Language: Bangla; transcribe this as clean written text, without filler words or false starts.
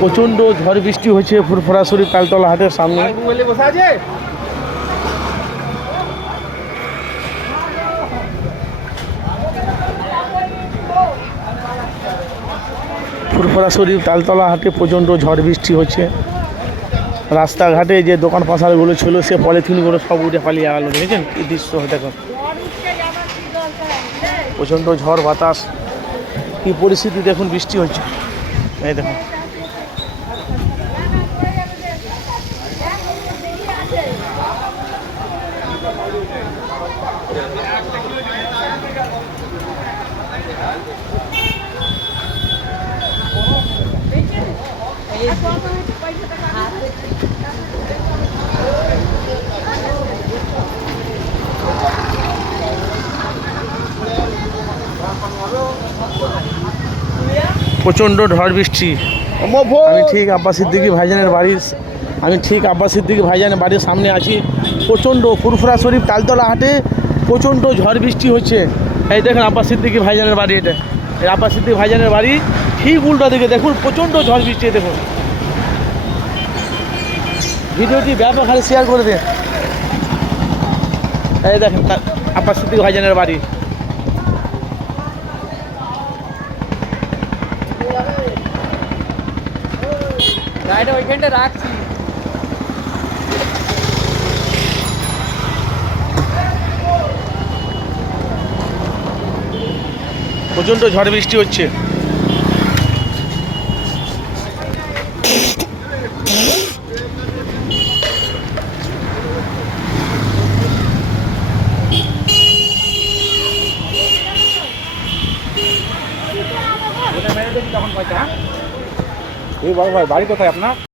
প্রচণ্ড ঝড় বৃষ্টি হচ্ছে ফুরফুরা তালতলা হাটের সামনে। ফুরফুরা তালতলা হাটে প্রচণ্ড ঝড় বৃষ্টি হচ্ছে। রাস্তাঘাটে যে দোকান পাশারগুলো ছিল সে পলিথিনগুলো সব উঠে পালিয়ে গেল। দেখেছেন কি দৃশ্য দেখুন, প্রচণ্ড ঝড় বাতাস, কি পরিস্থিতি দেখুন, বৃষ্টি হচ্ছে। এই দেখুন প্রচণ্ড ঝড় বৃষ্টি। আমি ঠিক আব্বাস সিদ্দিকী ভাইজানের বাড়ির সামনে আছি। প্রচণ্ড ফুরফুরা তালতলা হাটে প্রচণ্ড ঝড় বৃষ্টি হচ্ছে। এই দেখেন আব্বাস সিদ্দিকী ভাইজানের বাড়ি, এটা এই আব্বাস সিদ্দিকী ভাইজানের বাড়ি ঠিক উল্টো দিকে দেখুন, প্রচণ্ড ঝড় বৃষ্টি। দেখুন ভিডিওটি ব্যাপক হারে শেয়ার করে দেন। এই দেখেন আব্বাস সিদ্দিকী ভাইজানের বাড়ি। গাড়িটা ওইখানটা রাখছি। প্রচণ্ড ঝড় বৃষ্টি হচ্ছে। এই বাবু ভাই বাড়ি কোথায় আপনার?